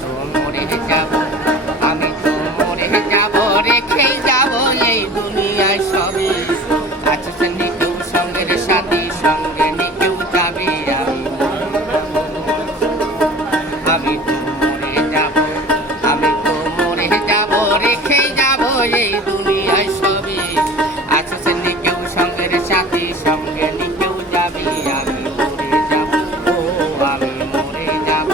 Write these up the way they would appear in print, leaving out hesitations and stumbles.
তো মরে যাব, আমি তো মরে যাব, রেখেই যাব এই দুনিয়ায় সবই। আচ্ছা সঙ্গে কেউ সঙ্গের সাথী, সঙ্গে নিয়ে কেউ যাবে, আমি তো মরে যাব, আমি তো মরে যাব, রেখেই যাব এই দুনিয়ায় সবই। আচ্ছা সঙ্গে কেউ সঙ্গের সাথী, সঙ্গে নিয়ে কেউ যাবে, আমি মরে যাব, ও আমি মরে যাব।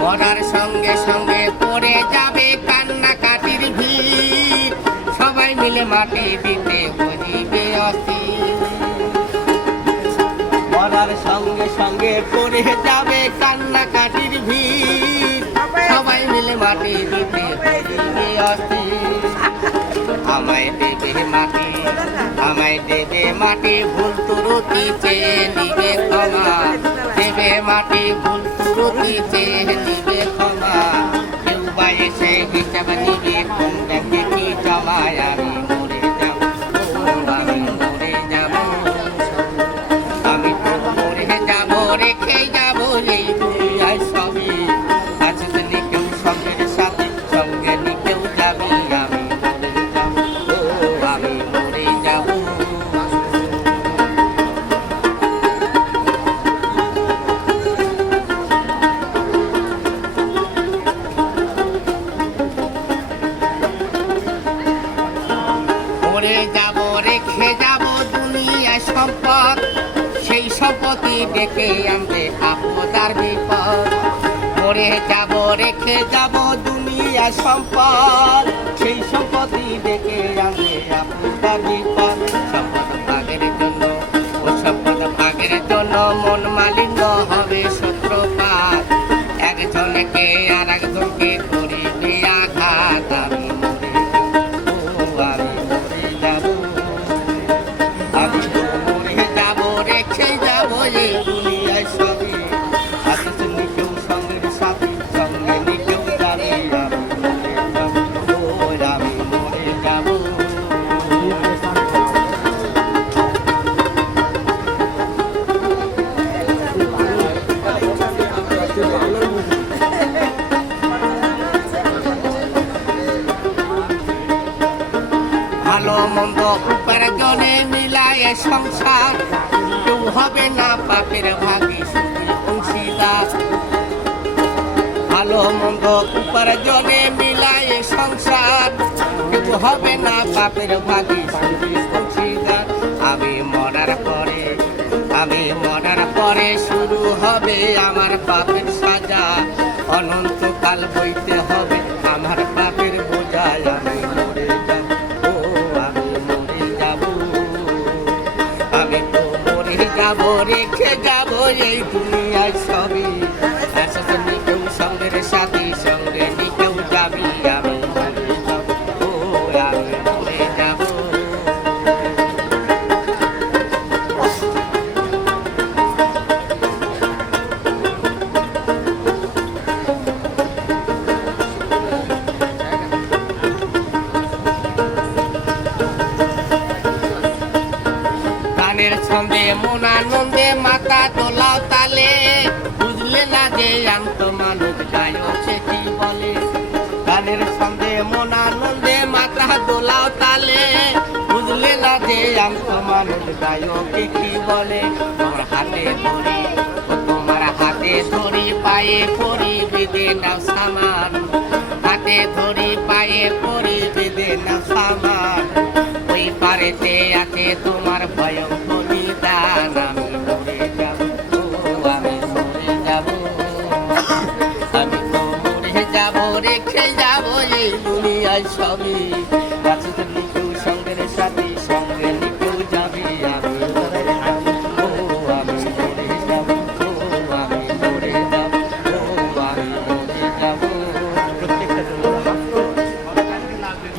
মরার সঙ্গে সঙ্গে পড়ে যাবে কান্নাকাটির ভিড়, সবাই মিলে মাটি দিতে বলিবে অস্থির। মরার সঙ্গে সঙ্গে পড়ে যাবে কান্নাকাটির ভিড়, সবাই মিলে মাটি দিতে বলিবে অস্থির। আমায় দেবে মাটি, আমায় দেবে মাটি, ভুল ত্রুটি চেয়ে নিবে ক্ষমা, দেবে মাটি ভুল ত্রুটি চেয়ে নিবে ক্ষমা। কেউ বা এসে হিসাব নিবে কোন ব্যাংকে কি জমায়, আমি মরে যাব, ও আমি মরে যাব, আমি তো মরে যাব, রেখে যাব এই দুনিয়ায় সবই। আচ্ছা তুমি কেউ সঙ্গের সাথে, সঙ্গে নিয়ে কেউ যাবি, আমি মরে যাব, ও আমি মরে যাব। মরে যাব, রেখে যাব দুনিয়ায় সম্পদ, সেই সম্পত্তি ডেকে আনবে আপদ আর বিপদ। মরে যাব, রেখে যাব দুনিয়ায় সম্পদ, সেই সম্পত্তি ডেকে আনবে আপদ আর বিপদ। সম্পদ ভাগের জন্য, ও সম্পদ ভাগের জন্য মন মালিন্য হবে সূত্রপাত, একজনকে আর একজনকে করিবে আঘাত। আমি মরে যাব, আমি তো মরে যাব, রেখে যাব এই দুনিয়ায় সবই। আচ্ছা তুমি কেউ সঙ্গের সাথী, সঙ্গে নিয়ে কেউ যাবে, আমি মরে যাব, ও আমি মরে যাব। ভালো মন্দ উপার্জনে মিলায় সংসার, কেউ হবে না পাপের ভাগী সুখী অংশীদার। ভালো মন্দ উপার্জনে মিলায় সংসার, কেউ হবে না পাপের ভাগী সুখী অংশীদার। আমি মরার পরে, আমি মরার পরে শুরু হবে আমার পাপের সাজা, অনন্তকাল বইতে হবে আমার পাপের বোঝায়। আমি মরে যাব, ও আমি মরে যাব, আমি তো মরে যাব, রেখে যাব এই দুনিয়ায় সবই। আচ্ছা তুমি কেউ সঙ্গের সাথী, সঙ্গে নিয়ে কেউ যাবি, আমি মরে যাব, ও আমি মরে যাব। গানের ছন্দে মন আনন্দে মাথা দোলাও তালে, বুঝলে না যে আন্ত মানুষ গায়ছে কি বলে। গানের ছন্দে মন আনন্দে মাথা দোলাও তালে, বুঝলে না যে আন্ত মানুষ গায়কে কি বলে। তোমার হাতে ধরি, ও তোমার হাতে ধরি, পায়ে পরি বেঁধে নাও সামান, হাতে ধরি পায়ে পরি বেঁধে নাও সামান। ওই পারেতে আছে তোমার ভয়ঙ্কর